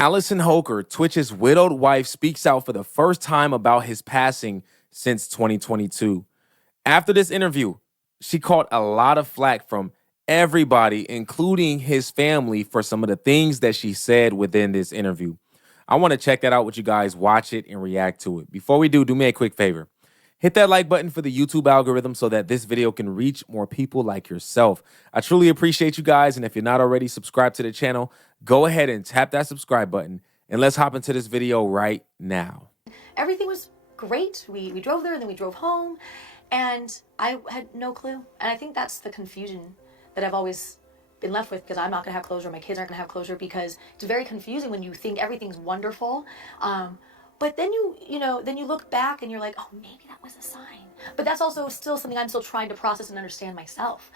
Allison Holker, Twitch's widowed wife, speaks out for the first time about his passing since 2022. After this interview, she caught a lot of flack from everybody, including his family, for some of the things that she said within this interview. I want to check that out with you guys, watch it, and react to it. Before we do me a quick favor. Hit that like button for the YouTube algorithm so that this video can reach more people like yourself. I truly appreciate you guys, and if you're not already subscribed to the channel, go ahead and tap that subscribe button, and let's hop into this video right now. Everything was great. We drove there and then we drove home, and I had no clue. And I think that's the confusion that I've always been left with, because I'm not gonna have closure, my kids aren't gonna have closure, because it's very confusing when you think everything's wonderful. But then then you look back and you're like, oh, maybe that was a sign. But that's also still something I'm still trying to process and understand myself,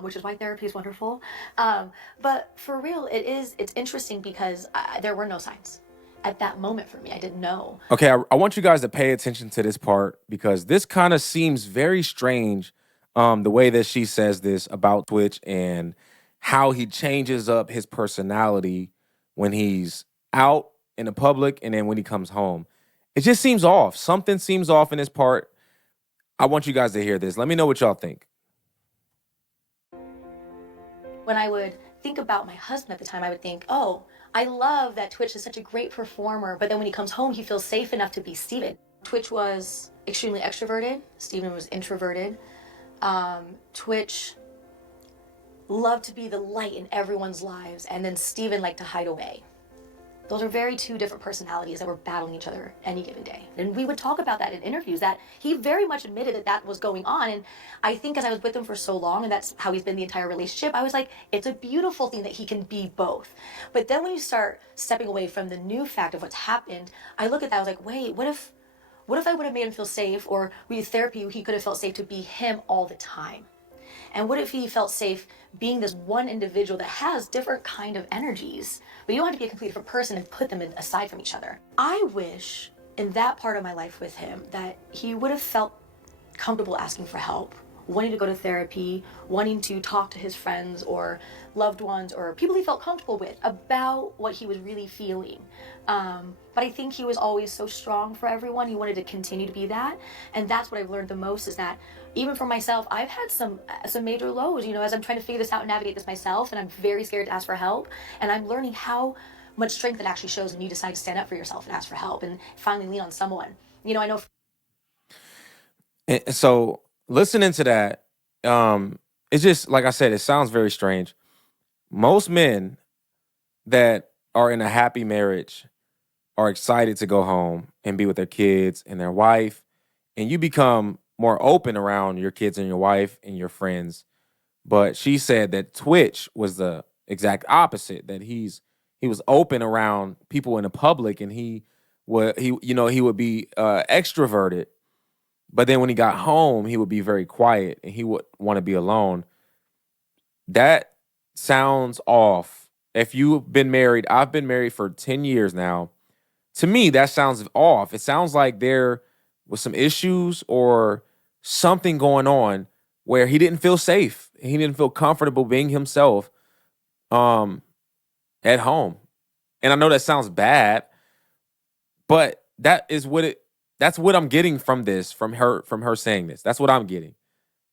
which is why therapy is wonderful. But for real, it's interesting because there were no signs at that moment for me. I didn't know. Okay, I want you guys to pay attention to this part, because this kind of seems very strange, the way that she says this about Twitch and how he changes up his personality when he's out in the public and then when he comes home. It just seems off. Something seems off in this part. I want you guys to hear this. Let me know what y'all think. When I would think about my husband at the time, I would think, oh, I love that Twitch is such a great performer, but then when he comes home, he feels safe enough to be Steven. Twitch was extremely extroverted. Steven was introverted. Twitch loved to be the light in everyone's lives, and then Steven liked to hide away. Those are very two different personalities that were battling each other any given day. And we would talk about that in interviews, that he very much admitted that that was going on. And I think as I was with him for so long, and that's how he's been the entire relationship, I was like, it's a beautiful thing that he can be both. But then when you start stepping away from the new fact of what's happened, I look at that, I was like, wait, what if I would have made him feel safe, or with therapy, he could have felt safe to be him all the time? And what if he felt safe being this one individual that has different kind of energies, but you don't have to be a completely different person and put them aside from each other? I wish in that part of my life with him that he would have felt comfortable asking for help, wanting to go to therapy, wanting to talk to his friends or loved ones or people he felt comfortable with about what he was really feeling. But I think he was always so strong for everyone. He wanted to continue to be that. And that's what I've learned the most, is that even for myself, I've had some major lows, as I'm trying to figure this out and navigate this myself, and I'm very scared to ask for help. And I'm learning how much strength it actually shows when you decide to stand up for yourself and ask for help and finally lean on someone. I know. And so listening to that, it's just, like I said, it sounds very strange. Most men that are in a happy marriage are excited to go home and be with their kids and their wife, and you become more open around your kids and your wife and your friends. But she said that Twitch was the exact opposite, that he was open around people in the public, and he would be extroverted, but then when he got home, he would be very quiet and he would want to be alone. That sounds off. If you've been married, I've been married for 10 years now. To me, that sounds off. It sounds like there was some issues or something going on where he didn't feel safe. He didn't feel comfortable being himself at home. And I know that sounds bad, but that's what I'm getting from this, from her saying this. That's what I'm getting.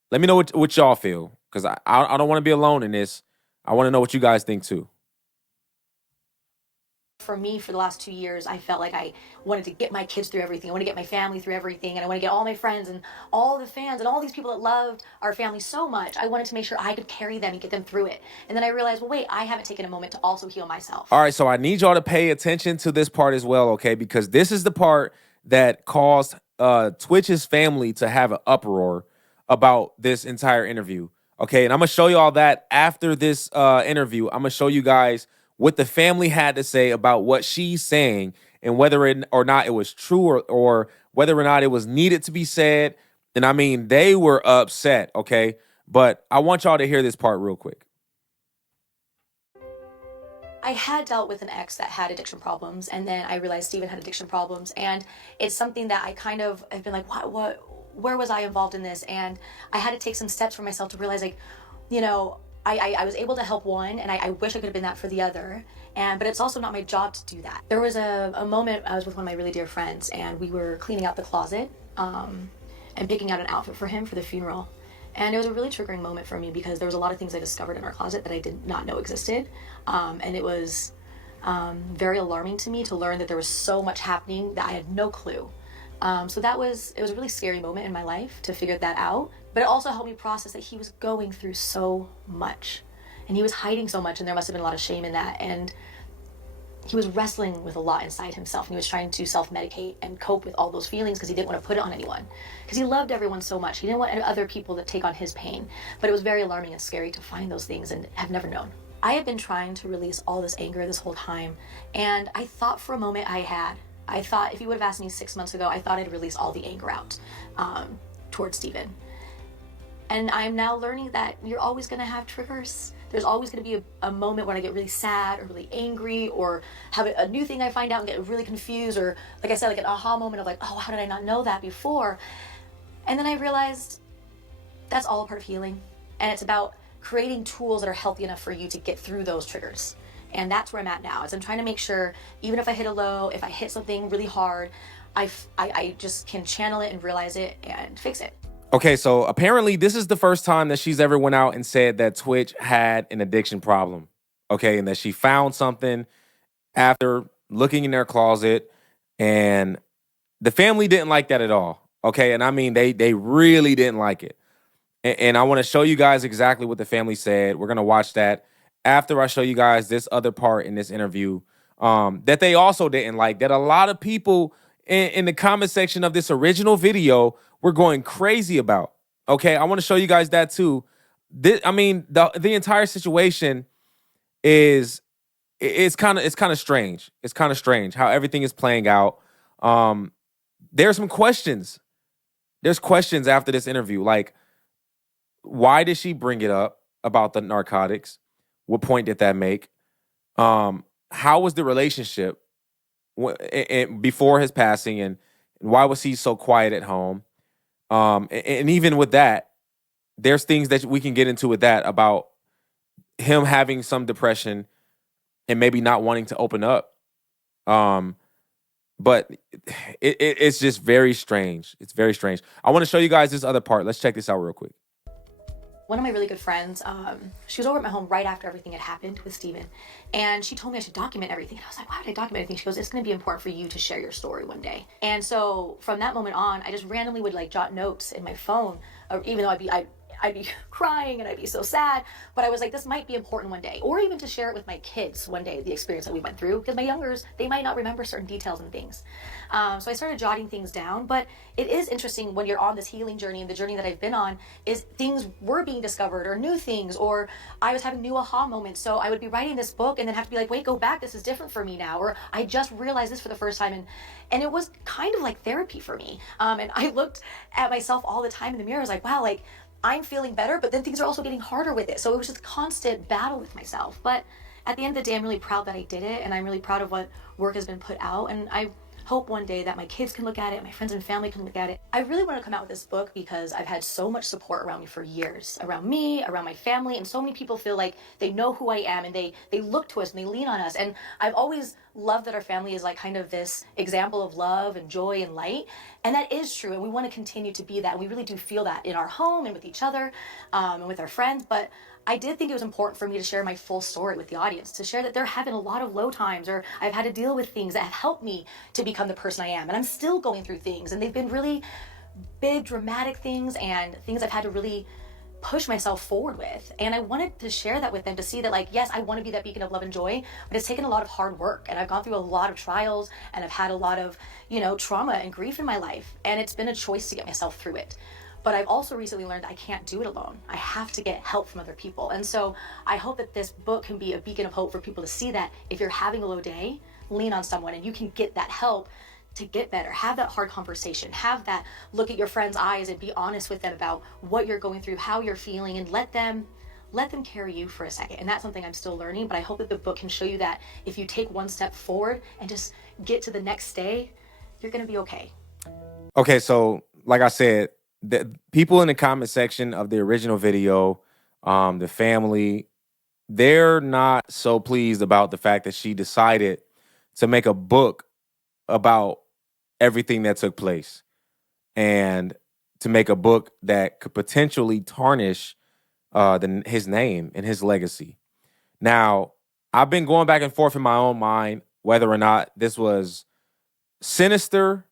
Let me know what y'all feel, because I don't want to be alone in this. I want to know what you guys think too. For me, for the last 2 years, I felt like I wanted to get my kids through everything. I want to get my family through everything. And I want to get all my friends and all the fans and all these people that loved our family so much. I wanted to make sure I could carry them and get them through it. And then I realized, well, wait, I haven't taken a moment to also heal myself. All right, so I need y'all to pay attention to this part as well, okay? Because this is the part that caused Twitch's family to have an uproar about this entire interview, okay? And I'm going to show you all that after this interview. I'm going to show you guys what the family had to say about what she's saying and whether or not it was true or whether or not it was needed to be said. And I mean, they were upset, okay? But I want y'all to hear this part real quick. I had dealt with an ex that had addiction problems, and then I realized Steven had addiction problems, and it's something that I kind of have been like, where was I involved in this? And I had to take some steps for myself to realize, like, I was able to help one, and I wish I could have been that for the other. But it's also not my job to do that. There was a moment I was with one of my really dear friends, and we were cleaning out the closet and picking out an outfit for him for the funeral. And it was a really triggering moment for me because there was a lot of things I discovered in our closet that I did not know existed. And it was very alarming to me to learn that there was so much happening that I had no clue. So it was a really scary moment in my life to figure that out. But it also helped me process that he was going through so much. And he was hiding so much, and there must have been a lot of shame in that. And he was wrestling with a lot inside himself, and he was trying to self-medicate and cope with all those feelings because he didn't want to put it on anyone. Because he loved everyone so much. He didn't want other people to take on his pain. But it was very alarming and scary to find those things and have never known. I had been trying to release all this anger this whole time, and I thought for a moment I thought if you would have asked me 6 months ago, I thought I'd release all the anger out towards Steven. And I'm now learning that you're always going to have triggers. There's always going to be a moment when I get really sad or really angry or have a new thing I find out and get really confused, or like I said, like an aha moment of like, oh, how did I not know that before? And then I realized that's all a part of healing. And it's about creating tools that are healthy enough for you to get through those triggers. And that's where I'm at now, is I'm trying to make sure, even if I hit a low, if I hit something really hard, I just can channel it and realize it and fix it. Okay, so apparently this is the first time that she's ever went out and said that Twitch had an addiction problem. Okay, and that she found something after looking in their closet, and the family didn't like that at all. Okay, and I mean they really didn't like it. And I want to show you guys exactly what the family said. We're gonna watch that after I show you guys this other part in this interview that they also didn't like. That a lot of people in the comment section of this original video were going crazy about. Okay, I want to show you guys that too. The entire situation is it's kind of strange. It's kind of strange how everything is playing out. There's some questions. There's questions after this interview, like, why did she bring it up about the narcotics? What point did that make? How was the relationship before his passing, and why was he so quiet at home? And even with that, there's things that we can get into with that about him having some depression and maybe not wanting to open up. But it's just very strange. It's very strange. I want to show you guys this other part. Let's check this out real quick. One of my really good friends, she was over at my home right after everything had happened with Steven. And she told me I should document everything. And I was like, why would I document everything? She goes, it's going to be important for you to share your story one day. And so from that moment on, I just randomly would like jot notes in my phone, even though I'd be crying and I'd be so sad. But I was like, this might be important one day. Or even to share it with my kids one day, the experience that we went through. Because my youngers, they might not remember certain details and things. So I started jotting things down. But it is interesting when you're on this healing journey, and the journey that I've been on is things were being discovered, or new things, or I was having new aha moments. So I would be writing this book and then have to be like, wait, go back, this is different for me now. Or I just realized this for the first time. And it was kind of like therapy for me. And I looked at myself all the time in the mirror. I was like, wow, like, I'm feeling better, but then things are also getting harder with it. So it was just a constant battle with myself. But at the end of the day, I'm really proud that I did it, and I'm really proud of what work has been put out. And I hope one day that my kids can look at it, my friends and family can look at it. I really want to come out with this book because I've had so much support around me for years, around me, around my family, and so many people feel like they know who I am, and they look to us and they lean on us. And I've always loved that our family is like kind of this example of love and joy and light. And that is true, and we want to continue to be that. And we really do feel that in our home and with each other and with our friends. But I did think it was important for me to share my full story with the audience, to share that they're having a lot of low times, or I've had to deal with things that have helped me to become the person I am. And I'm still going through things, and they've been really big, dramatic things, and things I've had to really push myself forward with. And I wanted to share that with them, to see that, like, yes, I want to be that beacon of love and joy, but it's taken a lot of hard work, and I've gone through a lot of trials, and I've had a lot of, trauma and grief in my life, and it's been a choice to get myself through it. But I've also recently learned I can't do it alone. I have to get help from other people. And so I hope that this book can be a beacon of hope for people to see that if you're having a low day, lean on someone, and you can get that help to get better. Have that hard conversation. Have that look at your friend's eyes and be honest with them about what you're going through, how you're feeling, and let them carry you for a second. And that's something I'm still learning, but I hope that the book can show you that if you take one step forward and just get to the next day, you're going to be okay. Okay, so like I said, the people in the comment section of the original video the family, they're not so pleased about the fact that she decided to make a book about everything that took place and to make a book that could potentially tarnish his name and his legacy. Now, I've been going back and forth in my own mind whether or not this was sinister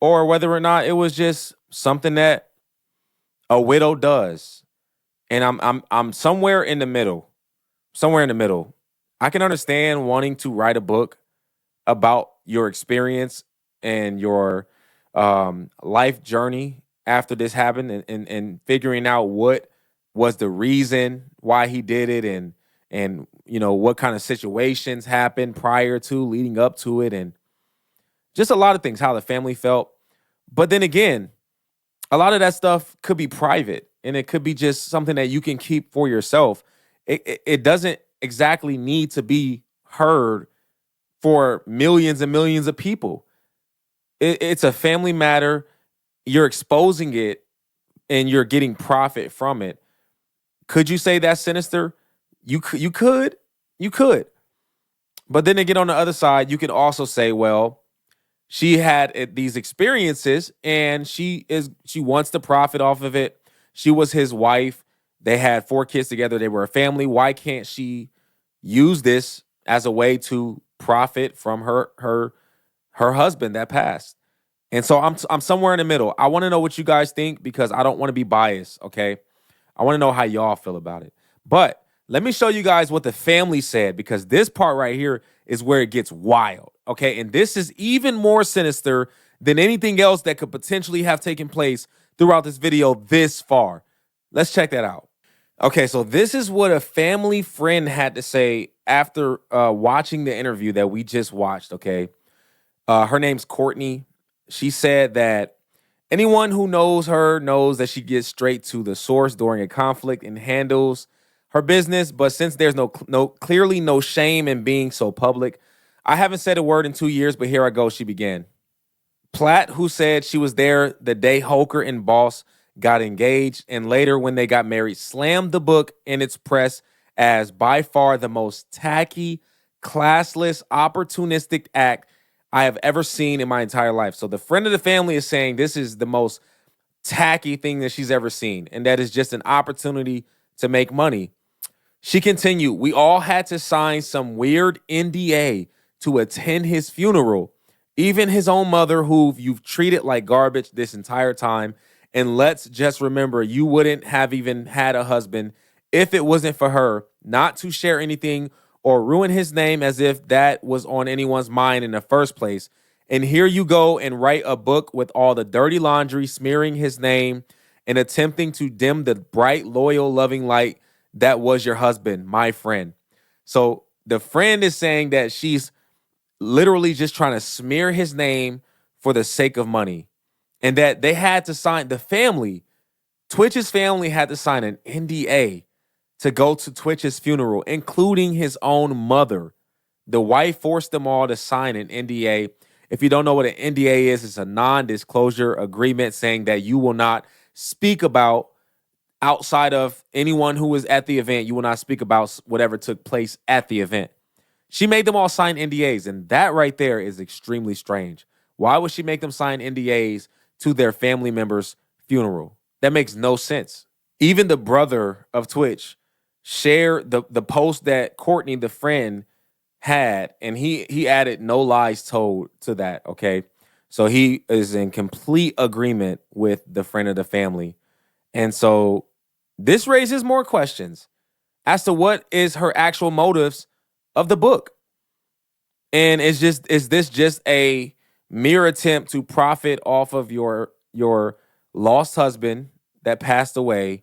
or whether or not it was just something that a widow does. And I'm somewhere in the middle. Somewhere in the middle. I can understand wanting to write a book about your experience and your life journey after this happened, and figuring out what was the reason why he did it, and what kind of situations happened prior to leading up to it, and just a lot of things, how the family felt. But then again, a lot of that stuff could be private, and it could be just something that you can keep for yourself. It doesn't exactly need to be heard for millions and millions of people. It's a family matter. You're exposing it and you're getting profit from it. Could you say that's sinister? You could. But then again, on the other side, you can also say, well, she had these experiences and she wants to profit off of it. She was his wife. They had 4 kids together. They were a family. Why can't she use this as a way to profit from her husband that passed? And so I'm somewhere in the middle. I want to know what you guys think because I don't want to be biased, okay? I want to know how y'all feel about it. But let me show you guys what the family said, because this part right here is where it gets wild, okay? And this is even more sinister than anything else that could potentially have taken place throughout this video this far. Let's check that out. Okay, so this is what a family friend had to say after watching the interview that we just watched, okay? Her name's Courtney. She said that anyone who knows her knows that she gets straight to the source during a conflict and handles her business. But since there's clearly no shame in being so public, I haven't said a word in 2 years, but here I go. She began. Platt, who said she was there the day Holker and Boss got engaged, and later when they got married, slammed the book in its press as by far the most tacky, classless, opportunistic act I have ever seen in my entire life. So the friend of the family is saying this is the most tacky thing that she's ever seen, and that is just an opportunity to make money. She continued, we all had to sign some weird NDA to attend his funeral, even his own mother, who you've treated like garbage this entire time. And let's just remember, you wouldn't have even had a husband if it wasn't for her, not to share anything or ruin his name as if that was on anyone's mind in the first place. And here you go and write a book with all the dirty laundry, smearing his name and attempting to dim the bright, loyal, loving light that was your husband, my friend. So the friend is saying that she's literally just trying to smear his name for the sake of money. And that they had to sign, Twitch's family had to sign an NDA to go to Twitch's funeral, including his own mother. The wife forced them all to sign an NDA. If you don't know what an NDA is, it's a non-disclosure agreement saying that you will not speak about, outside of anyone who was at the event, you will not speak about whatever took place at the event. She made them all sign NDAs, and that right there is extremely strange. Why would she make them sign NDAs to their family member's funeral? That makes no sense. Even the brother of Twitch shared the post that Courtney, the friend, had, and he added no lies told to that, okay? So he is in complete agreement with the friend of the family. And so this raises more questions as to what is her actual motives of the book. And is this just a mere attempt to profit off of your lost husband that passed away?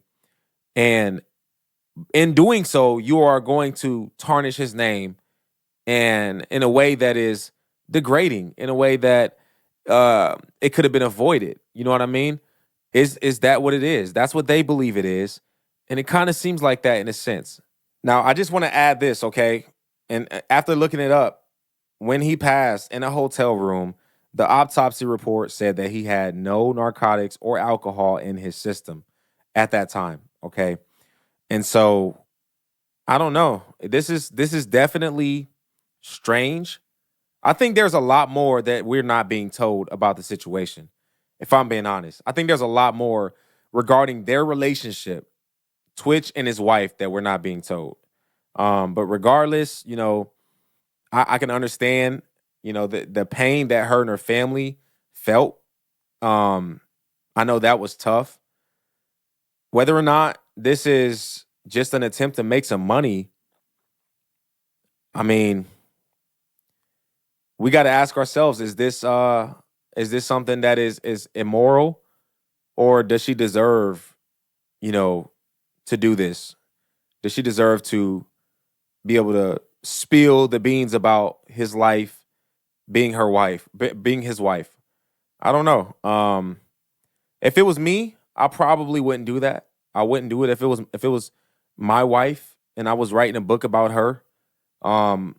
And in doing so, you are going to tarnish his name, and in a way that is degrading, in a way that it could have been avoided. You know what I mean? Is that what it is? That's what they believe it is. And it kind of seems like that in a sense. Now, I just want to add this, okay? And after looking it up, when he passed in a hotel room, the autopsy report said that he had no narcotics or alcohol in his system at that time, okay? And so I don't know. This is definitely strange. I think there's a lot more that we're not being told about the situation. If I'm being honest, I think there's a lot more regarding their relationship, Twitch and his wife, that we're not being told. But regardless, I can understand, the pain that her and her family felt. Um, I know that was tough. Whether or not this is just an attempt to make some money, I mean, we got to ask ourselves: is this something that is immoral, or does she deserve, you know, to do this? Does she deserve to be able to spill the beans about his life being her wife, being his wife? I don't know. If it was me, I probably wouldn't do that. I wouldn't do it if it was my wife and I was writing a book about her. Um,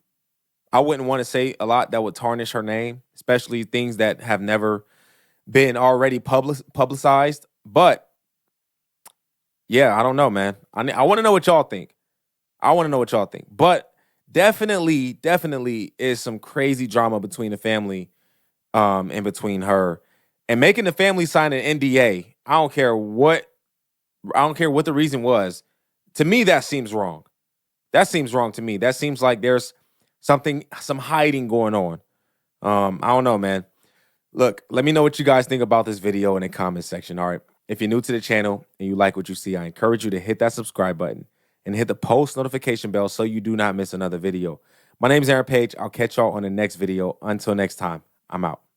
I wouldn't want to say a lot that would tarnish her name, especially things that have never been already publicized. But yeah, I don't know, man. I want to know what y'all think. I want to know what y'all think. But definitely is some crazy drama between the family, and between her, and making the family sign an NDA. I don't care what the reason was. To me, that seems wrong. That seems wrong to me. That seems like there's some hiding going on. I don't know, man. Look, let me know what you guys think about this video in the comment section. All right. If you're new to the channel and you like what you see, I encourage you to hit that subscribe button and hit the post notification bell so you do not miss another video. My name is Aaron Page. I'll catch y'all on the next video. Until next time, I'm out.